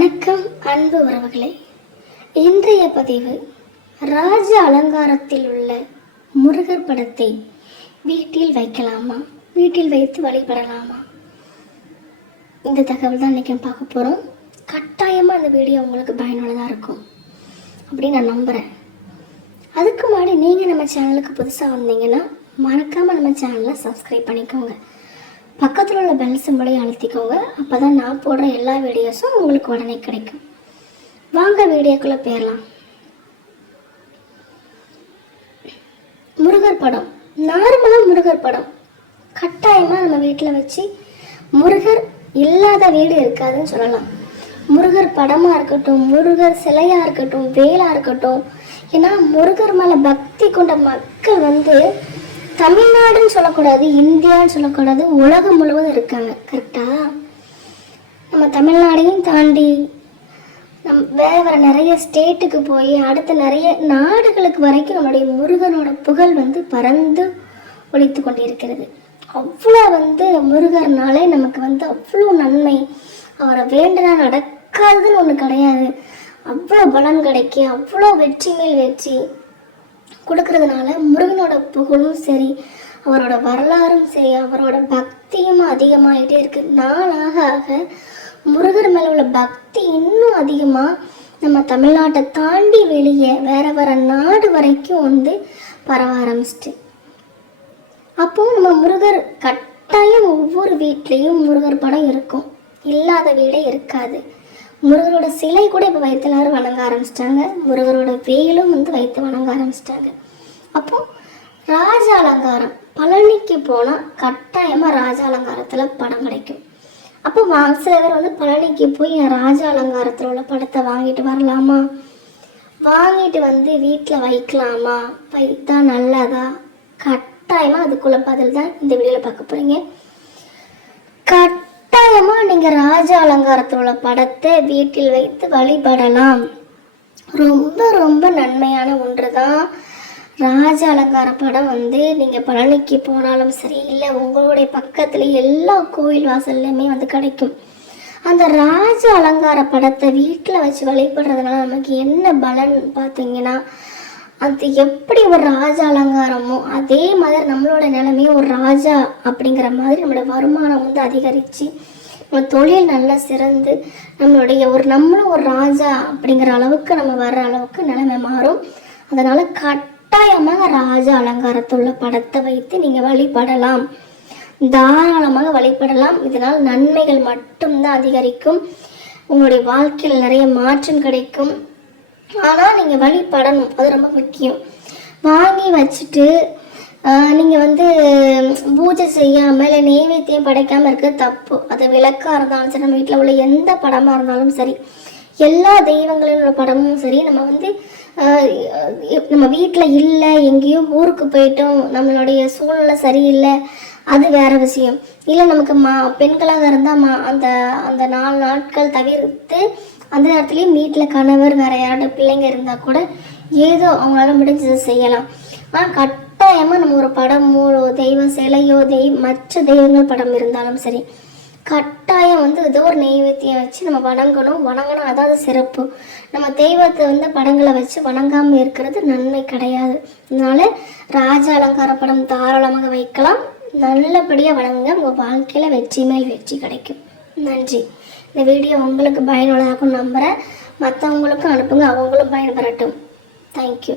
வணக்கம் அன்பு உறவுகளே. இன்றைய பதிவு ராஜ அலங்காரத்தில் உள்ள முருகர் படத்தை வீட்டில் வைக்கலாமா, வீட்டில் வைத்து வழிபடலாமா, இந்த தகவல் தான் இன்றைக்கி பார்க்க போகிறோம். கட்டாயமாக அந்த வீடியோ உங்களுக்கு பயனுள்ளதாக இருக்கும் அப்படின்னு நான் நம்புகிறேன். அதுக்கு முன்னாடி நீங்கள் நம்ம சேனலுக்கு புதுசாக வந்தீங்கன்னா மறக்காமல் நம்ம சேனலை சப்ஸ்கிரைப் பண்ணிக்கோங்க. பக்கத்தில் உள்ள பெல் சிம்பளையும் அழுத்திக்கோங்க. அப்போ தான் நான் போடுற எல்லா வீடியோஸும் உங்களுக்கு உடனே கிடைக்கும். வாங்க வீடியோக்குள்ளே போயிடலாம். முருகர் படம், நார்மலாக முருகர் படம் கட்டாயமாக நம்ம வீட்டில் வச்சு, முருகர் இல்லாத வீடு இருக்காதுன்னு சொல்லலாம். முருகர் படமாக இருக்கட்டும், முருகர் சிலையாக இருக்கட்டும், வேலாக இருக்கட்டும், ஏன்னா முருகர் மேலே பக்தி கொண்ட மக்கள் தமிழ்நாடுன்னு சொல்லக்கூடாது, இந்தியான்னு சொல்லக்கூடாது, உலகம் முழுவதும் இருக்காங்க. கரெக்டாக நம்ம தமிழ்நாடையும் தாண்டி வேற நிறைய ஸ்டேட்டுக்கு போய் அடுத்த நிறைய நாடுகளுக்கு வரைக்கும் நம்மளுடைய முருகனோட புகழ் பறந்து ஒலித்து கொண்டிருக்கிறது. அவ்வளோ முருகர்னாலே நமக்கு அவ்வளோ நன்மை. அவரை வேண்டுனா நடக்காதுன்னு ஒன்று கிடையாது. அவ்வளோ பலன் கிடைக்கி, அவ்வளோ வெற்றி மேல் வெற்றி கொடுக்கறதுனால முருகனோட புகழும் சரி, அவரோட வரலாறும் சரி, அவரோட பக்தியும் அதிகமாகிட்டே இருக்கு. நாளாக ஆக முருகர் மேலே உள்ள பக்தி இன்னும் அதிகமாக நம்ம தமிழ்நாட்டை தாண்டி வெளியே வேற நாடு வரைக்கும் பரவ ஆரம்பிச்சிட்டு. அப்போ நம்ம முருகர் கட்டாயம் ஒவ்வொரு வீட்லேயும் முருகர் படம் இருக்கும், இல்லாத வீடே இருக்காது. முருகரோட சிலை கூட இப்போ வைத்து எல்லாரும் வணங்க ஆரம்பிச்சிட்டாங்க. முருகரோட வேலும் வைத்து வணங்க ஆரம்பிச்சிட்டாங்க. அப்போ ராஜ அலங்காரம், பழனிக்கு போனால் கட்டாயமாக ராஜ அலங்காரத்தில் படம் கிடைக்கும். அப்போ சில பேர் பழனிக்கு போய் ராஜ அலங்காரத்தில் உள்ள படத்தை வாங்கிட்டு வரலாமா, வாங்கிட்டு வீட்டில் வைக்கலாமா, வைத்தா நல்லதா? கட்டாயமாக அதுக்குள்ள பதில் தான் இந்த வீடியோவில் பார்க்க போகிறீங்க. கட்டாயமாக நீங்கள் ராஜ அலங்காரத்தில் உள்ள படத்தை வீட்டில் வைத்து வழிபடலாம். ரொம்ப ரொம்ப நன்மையான ஒன்று தான் ராஜ அலங்கார படம். நீங்கள் பழனிக்கு போனாலும் சரி, இல்லை உங்களுடைய பக்கத்துல எல்லா கோயில் வாசல்லையுமே கிடைக்கும். அந்த ராஜ அலங்கார படத்தை வீட்டில் வச்சு வழிபடுறதுனால நமக்கு என்ன பலன் பார்த்தீங்கன்னா, அது எப்படி ஒரு ராஜ அலங்காரமோ அதே மாதிரி நம்மளோட நிலைமையும் ஒரு ராஜா அப்படிங்கிற மாதிரி நம்மளோட வருமானம் அதிகரித்து, நம்ம தொழில் நல்லா சிறந்து, நம்மளும் ஒரு ராஜா அப்படிங்கிற அளவுக்கு நம்ம வர்ற அளவுக்கு நிலைமை மாறும். அதனால் கட்டாயமாக ராஜ அலங்காரத்துள்ள படத்தை வைத்து நீங்கள் வழிபடலாம், தாராளமாக வழிபடலாம். இதனால் நன்மைகள் மட்டும்தான் அதிகரிக்கும், உங்களுடைய வாழ்க்கையில் நிறைய மாற்றம் கிடைக்கும். ஆனால் நீங்கள் வழிபடணும், அது ரொம்ப முக்கியம். வாங்கி வச்சுட்டு நீங்கள் பூஜை செய்யாமல் இல்லை நெய்வேத்தியம் படைக்காமல் இருக்க தப்பு. அது விளக்காக இருந்தாலும் சரி, நம்ம வீட்டில் உள்ள எந்த படமாக இருந்தாலும் சரி, எல்லா தெய்வங்களின் படமும் சரி, நம்ம வீட்டில் இல்லை, எங்கேயோ ஊருக்கு போயிட்டோம், நம்மளுடைய சூழ்நிலை சரியில்லை, அது வேற விஷயம். இல்லை நமக்கு பெண்களாக இருந்தால் அந்த 4 நாட்கள் தவிர்த்து அந்த நேரத்துலேயும் வீட்டில் கணவர் வேற யாரோட பிள்ளைங்க இருந்தால் கூட ஏதோ அவங்களால முடிஞ்சதை செய்யலாம். ஆனால் கட்டாயமாக நம்ம ஒரு படமோ தெய்வ சிலையோ மற்ற தெய்வங்கள் படம் இருந்தாலும் சரி, கட்டாயம் ஏதோ ஒரு நெய்வேத்தியம் வச்சு நம்ம வணங்கணும். அதாவது சிறப்பு. நம்ம தெய்வத்தை படங்களை வச்சு வணங்காமல் இருக்கிறது நன்மை கிடையாது. அதனால ராஜ அலங்கார படம் தாராளமாக வைக்கலாம், நல்லபடியாக வணங்குங்க. உங்கள் வாழ்க்கையில் வெற்றி மேல் வெற்றி கிடைக்கும். நன்றி. இந்த வீடியோ உங்களுக்கு பயனுள்ளதாகவும் நம்புகிறேன். மற்றவங்களுக்கும் அனுப்புங்க, அவங்களும் பயன்பெறட்டும். தேங்க்யூ.